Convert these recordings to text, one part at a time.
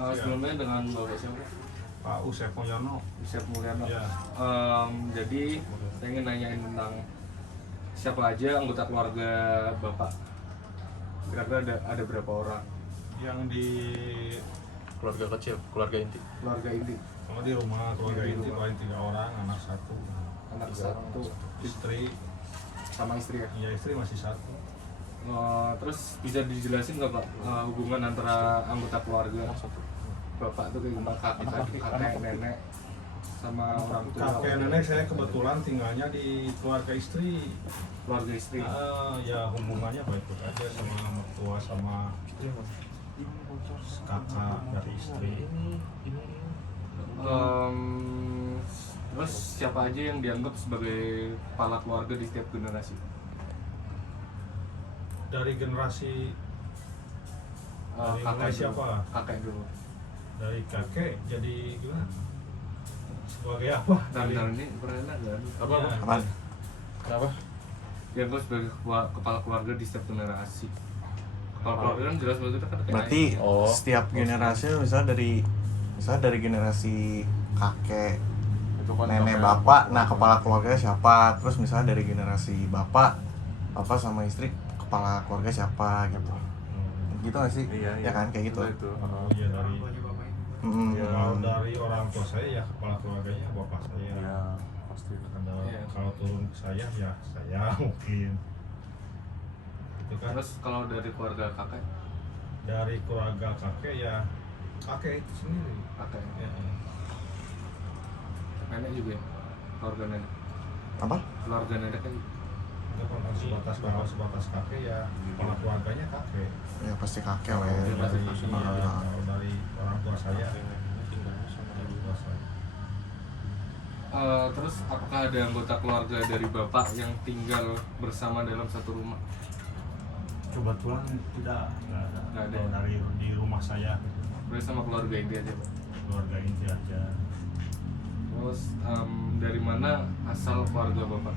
Sebelumnya dengan Bapak siapa? Pak Usep Mulyono. Usep Mulyono. Ya. Jadi saya ingin nanyain tentang siapa aja anggota keluarga Bapak. Kira-kira ada berapa orang? Yang di Keluarga kecil, keluarga inti. Keluarga inti. kalau di rumah keluarga Di inti rumah. paling 3 orang, anak 1, Anak Tiga satu, istri, sama istri ya. ya istri masih 1. Terus bisa dijelasin nggak Pak hubungan antara anggota keluarga Bapak tuh kayak gimana? Kakek, nenek, sama orang tua. Kakek nenek saya kebetulan tinggalnya di keluarga istri. Keluarga istri. Ya hubungannya baik-baik aja sama mertua sama kakak dari istri. Terus siapa aja yang dianggap sebagai kepala keluarga di setiap generasi? Dari generasi dari mulai dulu. siapa? Kakek dulu. Dari kakek jadi gimana? Sebagai apa? Dan ini pernah nggak? Apa? Ya, Apaan? Kenapa? Dianggap sebagai kepala keluarga di setiap generasi. Kepala keluarga kan jelas maksudnya kan kayak Berarti Oh. setiap generasi misalnya dari generasi kakek, Itu kan nenek, kakek. bapak, nah kepala keluarganya siapa? Terus misalnya dari generasi bapak sama istri, kepala keluarga siapa gitu. Gitu nggak sih? Iya, Ya kan kayak gitu. Itu. Iya dari Mm. kalau dari orang tua saya ya kepala keluarganya bapak saya. Ya, pasti. Iya. Kalau turun ke saya ya saya mungkin. Itu kan Terus kalau dari keluarga kakek, dari keluarga kakek ya kakek itu sendiri. kakek, Ya. nenek juga ya? Keluarga nenek. Apa? Keluarga nenek kan Itu kan sebatas kalau sebatas kakek ya kepala keluarganya kakek. Ya pasti kakek lah Iya, ya. pasti Dari, kakek. kalau dari orang tua saya, dari tua saya. Terus apakah ada anggota keluarga dari Bapak yang tinggal bersama dalam satu rumah? Kebetulan tidak Nggak ada. Kalau dari di rumah saya Berarti sama keluarga inti aja Pak. keluarga inti aja. Terus dari mana asal keluarga Bapak?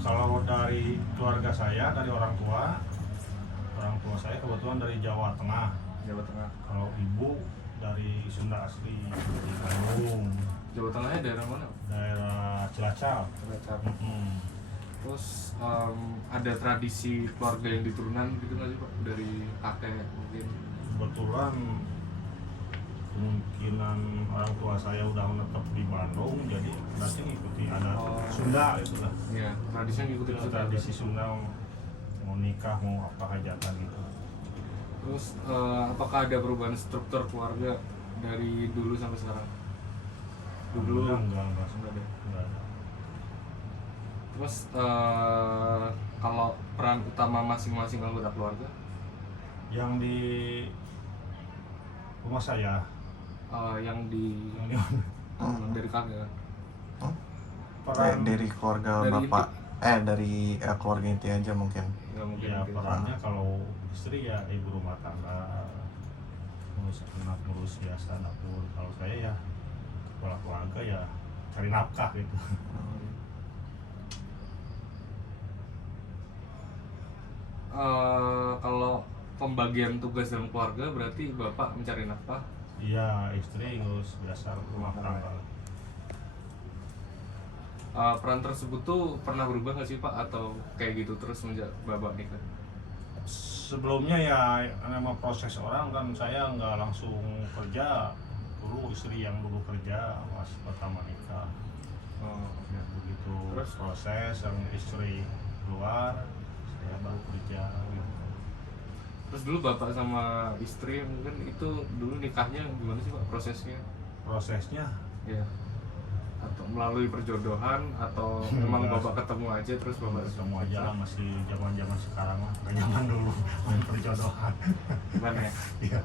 Kalau dari keluarga saya, dari orang tua saya kebetulan dari Jawa Tengah. Jawa Tengah. Kalau ibu dari Sunda asli, di Bandung, Jawa Tengahnya daerah mana? daerah Cilacap. Cilacap. Mm-mm. Terus ada tradisi keluarga yang diturunan gitu nggak sih Pak? Dari kakek mungkin? Kebetulan kemungkinan orang tua saya udah menetap di Bandung, jadi nanti ngikuti adat Oh. Sunda gitu lah. Iya, tradisinya ngikutin Itu Sunda. tradisi Sunda mau nikah mau apa hajatan gitu. Terus apakah ada perubahan struktur keluarga dari dulu sampai sekarang? Dulu enggak Nggak ada. enggak ada. Terus kalau peran utama masing-masing anggota keluarga, Yang di rumah saya yang di yang di dari kakek kan? peran Dari keluarga Dari bapak, dari keluarga inti aja mungkin. Nggak mungkin ya gitu. perannya kalau istri ya ibu rumah tangga, ngurus anak, ngurus biasa dapur. Kalau saya ya kepala keluarga ya cari nafkah gitu. Kalau pembagian tugas dalam keluarga berarti bapak mencari nafkah, Iya, istri ngurus biasa rumah tangga. peran tersebut tuh pernah berubah nggak sih Pak atau kayak gitu terus sejak bapak nikah? Sebelumnya ya nama proses orang kan saya nggak langsung kerja, dulu istri yang dulu kerja pas pertama nikah. Ya, begitu Terus? proses yang istri keluar saya baru kerja gitu. Terus dulu bapak sama istri mungkin itu dulu nikahnya gimana sih Pak prosesnya? Prosesnya Ya. Atau melalui perjodohan atau memang Enggak. bapak ketemu aja terus bapak ketemu aja lah, masih zaman sekarang lah, nggak zaman dulu main perjodohan. gimana ya? Iya.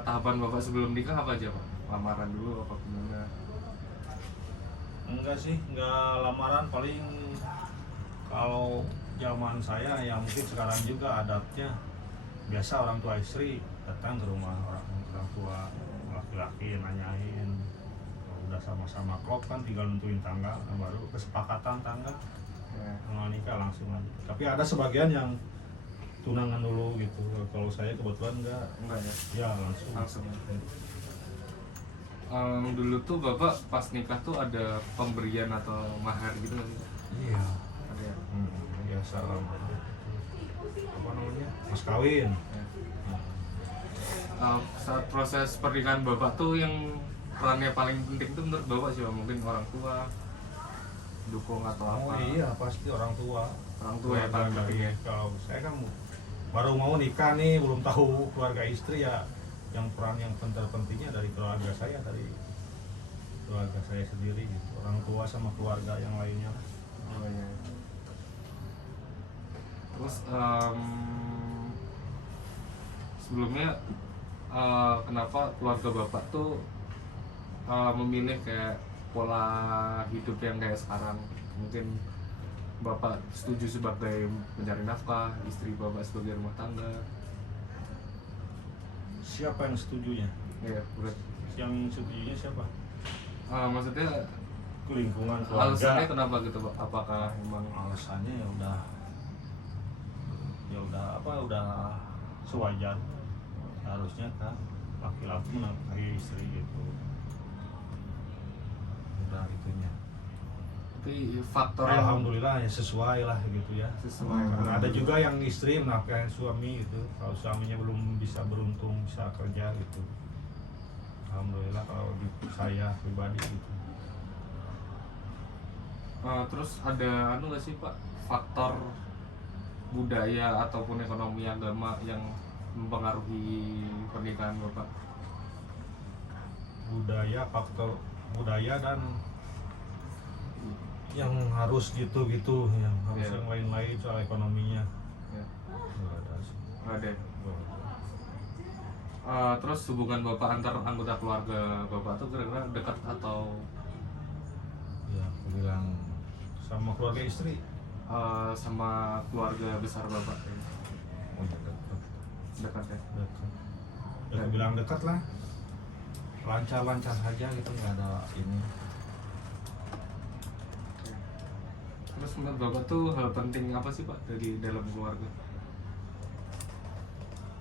Tahapan bapak sebelum nikah apa aja Pak? Lamaran dulu apa gimana? Enggak sih, enggak lamaran, paling kalau zaman saya ya mungkin sekarang juga adatnya biasa orang tua istri datang ke rumah orang tua laki-laki nanyain, kalau udah sama-sama klop kan tinggal nentuin tanggal, nah baru kesepakatan tanggal Ya. mau nikah langsung aja. Tapi ada sebagian yang tunangan dulu gitu. Kalau saya kebetulan enggak ya? ya langsung. Langsung. Dulu tuh bapak pas nikah tuh ada pemberian atau mahar gitu nggak sih? Iya. Ada ya? Biasa lah. Apa namanya? Mas kawin. Saat proses pernikahan bapak tuh yang perannya paling penting tuh menurut bapak siapa? Mungkin orang tua dukung atau Oh apa? iya pasti orang tua. Orang tua ya paling penting ya. Kalau saya kan baru mau nikah nih, belum tahu keluarga istri ya. Yang peran yang pentingnya dari keluarga saya, dari keluarga saya sendiri gitu. Orang tua sama keluarga yang lainnya. Oh, iya. Terus sebelumnya kenapa keluarga bapak tuh memilih kayak pola hidup yang kayak sekarang? Mungkin bapak setuju sebagai mencari nafkah, istri bapak sebagai rumah tangga. Siapa yang setujunya? Iya, berat. Yang setujunya siapa? Maksudnya Lingkungan alasannya keluarga. kenapa gitu pak? Apakah emang Alasannya udah sewajar harusnya kan laki-laki menafkahi istri gitu. Udah itunya. tapi faktor yang Alhamdulillah ya sesuai lah gitu ya. sesuai? Karena ada juga yang istri menafkahi suami gitu. Kalau suaminya belum bisa beruntung bisa kerja gitu. Alhamdulillah kalau di saya pribadi gitu. Terus ada nggak sih pak faktor budaya ataupun ekonomi agama yang mempengaruhi pernikahan bapak? Faktor budaya dan yang harus gitu-gitu, yang harus Iya. yang lain-lain soal ekonominya. Ya. Nggak ada sih. Ada. Nggak ada. Terus hubungan bapak antar anggota keluarga bapak tuh kira-kira dekat atau Ya, aku bilang sama keluarga istri. sama keluarga besar bapak? Oh, ya dekat. Dekat ya. Dekat. Ya, aku bilang dekat lah. Lancar-lancar saja gitu, nggak ada ini. Terus menurut bapak tuh hal penting apa sih pak dari dalam keluarga?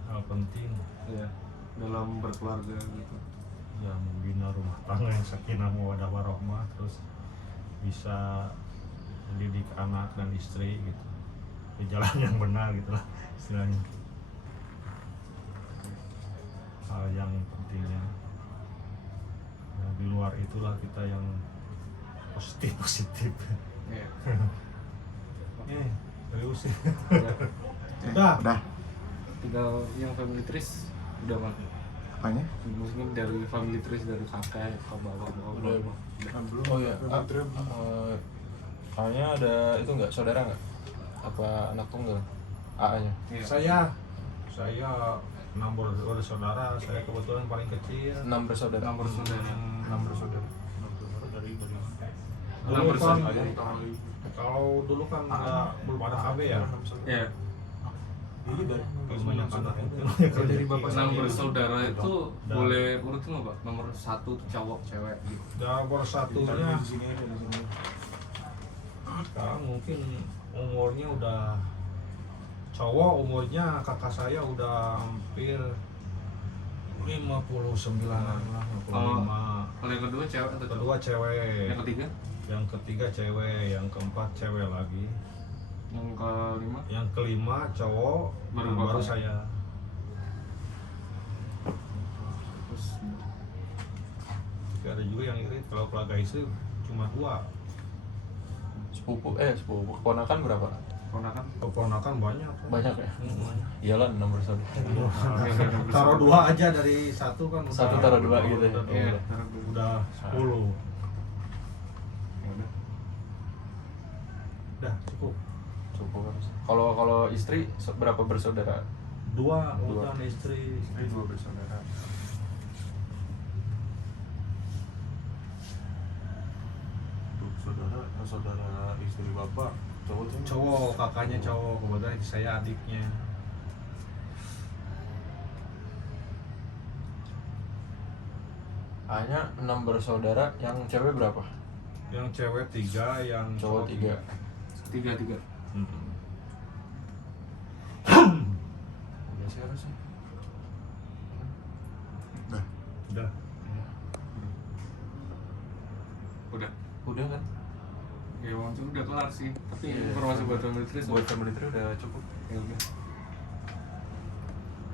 Hal penting Ya, dalam berkeluarga gitu. ya membina rumah tangga yang sakinah mawaddah warahmah, terus bisa mendidik anak dan istri gitu di jalan yang benar gitulah istilahnya. Hal yang pentingnya ya, di luar itulah kita yang positif Iya. serius sih. Ya. Udah. Udah. Tinggal yang family trees udah mah. Apanya? Mungkin dari family trees dari kakek ke bawah Udah, bawah. Oh iya. A-nya ada itu nggak, saudara nggak? Apa anak tunggal? A-nya. Iya. Saya 6 bersaudara, saya kebetulan paling kecil. 6 bersaudara. Nomor saudara. 6 bersaudara. Dari Nomor dulu kan, saudara. kalau dulu kan belum ada KB ya. Iya. Kebanyakan Dari bapak Enam sendiri. bersaudara itu Dan- boleh urut nggak pak? Nomor 1 cowok cewek gitu. nomor satunya sekarang mungkin umurnya udah cowok, umurnya kakak saya udah hampir 59-an lah, 55. Kalau yang kedua cewek atau cowok? Kedua cewek, Yang ketiga? yang ketiga cewek, yang keempat cewek lagi, Yang kelima? yang kelima cowok, Baru baru bapak. saya. Terus Tapi ada juga yang irit kalau keluarga istri cuma 2. Sepupu, keponakan berapa? ponakan? Keponakan banyak. Banyak ya? Banyak. Iyalah 6 bersaudara. Taruh 2 aja dari satu kan udah. Satu taruh 2 gitu ya? Iya. Udah 10. Ya udah. Udah cukup. Cukup harus. Kalau istri berapa bersaudara? 2 Dua. dan istri. 2 bersaudara. Saudara istri bapak Cowok, kakaknya cowok, kebetulan saya adiknya. A-nya 6 bersaudara, yang cewek berapa? Yang cewek 3, yang Cowok 3. 3. Hmm. sih harusnya. Udah. Udah. Udah. Udah kan? Ya wawancara udah kelar sih. Tapi Iya, informasi sama. buat family tree Buat family tree udah cukup. ya udah.